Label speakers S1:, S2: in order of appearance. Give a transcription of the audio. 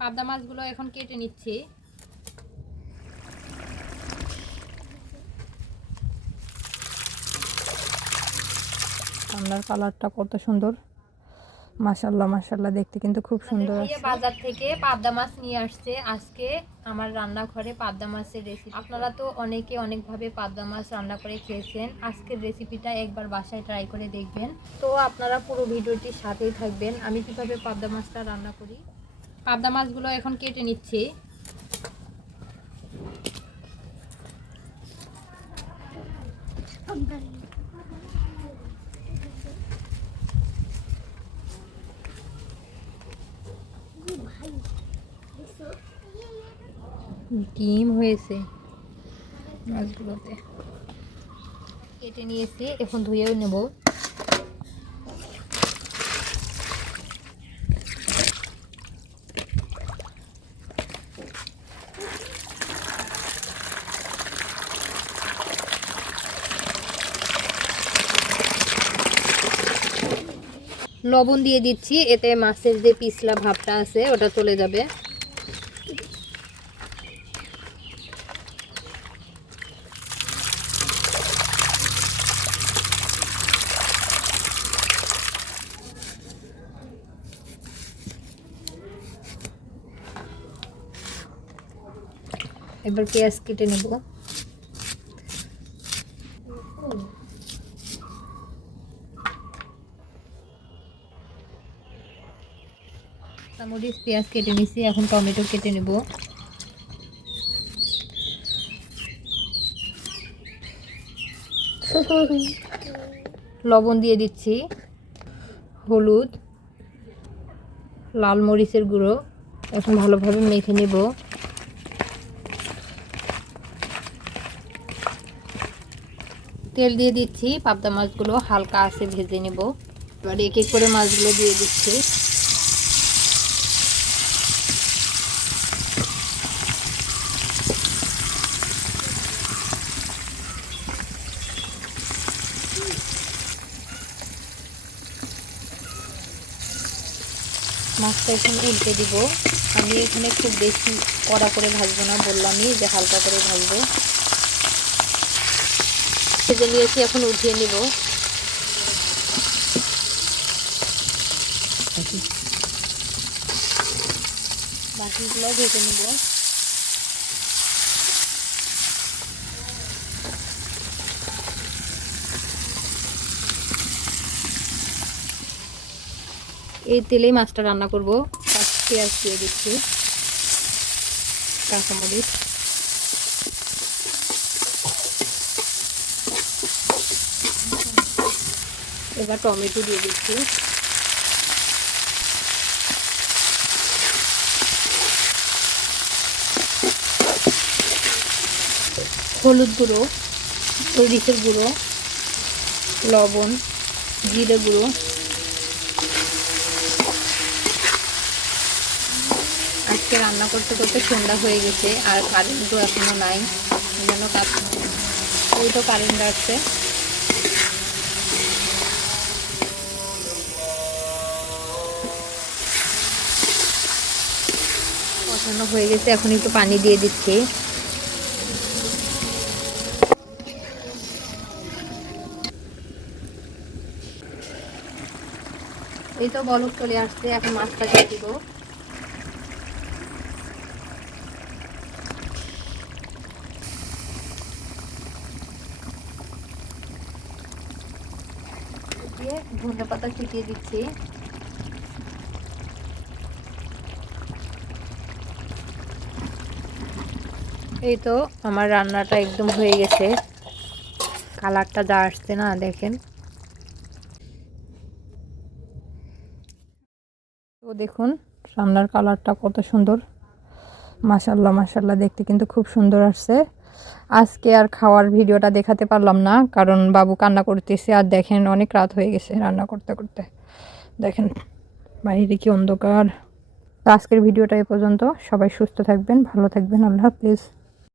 S1: পাবদা মাছগুলো এখন কেটে নিচ্ছি।
S2: রান্নার কালারটা কত সুন্দর। মাশাল্লাহ মাশাল্লাহ দেখতে কিন্তু খুব সুন্দর
S1: বাজার থেকে পাবদা মাছ নিয়ে আসছে। আজকে আমার রান্নাঘরে পাবদা মাছের রেসিপি আপনারা তো অনেকে অনেকভাবে পাবদা মাছ রান্না করে খেয়েছেন। আজকের রেসিপিটা একবার বাসায় ট্রাই করে দেখবেন। তো আপনারা পুরো ভিডিওটির সাথেই থাকবেন। আমি কীভাবে পাবদা মাছটা রান্না করি? পাবদা মাছগুলো এখন কেটে নিচ্ছি। ডিম হয়েছে মাছগুলোতে। কেটে নিয়েছি এখন ধুয়েও নেব। লবণ দিয়ে দিচ্ছি, এতে মাছের যে পিছলা ভাবটা আছে, ওটা চলে যাবে। এবার পেঁয়াজ কেটে নেব। মরিচ পেঁয়াজ কেটে নিছি, এখন টমেটো কেটে নেব। লবণ দিয়ে দিচ্ছি, হলুদ, লাল মরিচের গুঁড়ো, এখন ভালোভাবে মেখে নেব। তেল দিয়ে দিচ্ছি, পাবদা মাছগুলো হালকা আছে ভেজে নেব। এবার এক এক করে মাছগুলো দিয়ে দিচ্ছি। মাছটা এখন উল্টে দিব। আমি এখানে খুব বেশি কড়া করে ভাজবো না, বললামই যে হালকা করে ভাজবো। ভেজে নিয়েছি, এখন উঠিয়ে নিব। বাকিগুলো ভেজে নিব। এই তেলেই মাছটা রান্না করব। পেঁয়াজ দিয়ে দিচ্ছি, কাঁচামরিচ। এবার টমেটো দিয়ে দিচ্ছি। হলুদ গুঁড়ো, মরিচের গুঁড়ো, লবণ, জিরে গুঁড়ো। আজকে রান্না করতে করতে সন্ধ্যা হয়ে গেছে আর কারেন্টও এখনও নাই। যেন কাজ ওই তো কারেন্ট আসছে। কষানো হয়ে গেছে, এখন একটু পানি দিয়ে দিচ্ছি। এই তো বলক চলে আসছে, এখন মাছটা দিয়ে দিব দিয়ে ধনে পাতা ছিটিয়ে দিচ্ছি। এই তো আমার রান্নাটা একদম হয়ে গেছে। কালারটা যা আসছে না, দেখেন।
S2: তো দেখুন, রান্নার কালারটা কত সুন্দর। মাশাল্লাহ মাশাল্লাহ দেখতে কিন্তু খুব সুন্দর আসছে। আজকে আর খাওয়ার ভিডিওটা দেখাতে পারলাম না, কারণ বাবু কান্না করতেছে আর দেখেন অনেক রাত হয়ে গেছে রান্না করতে করতে। দেখেন, বাইরে কি অন্ধকার। তো আজকের ভিডিওটা এ পর্যন্ত। সবাই সুস্থ থাকবেন, ভালো থাকবেন। আল্লাহ হাফিজ।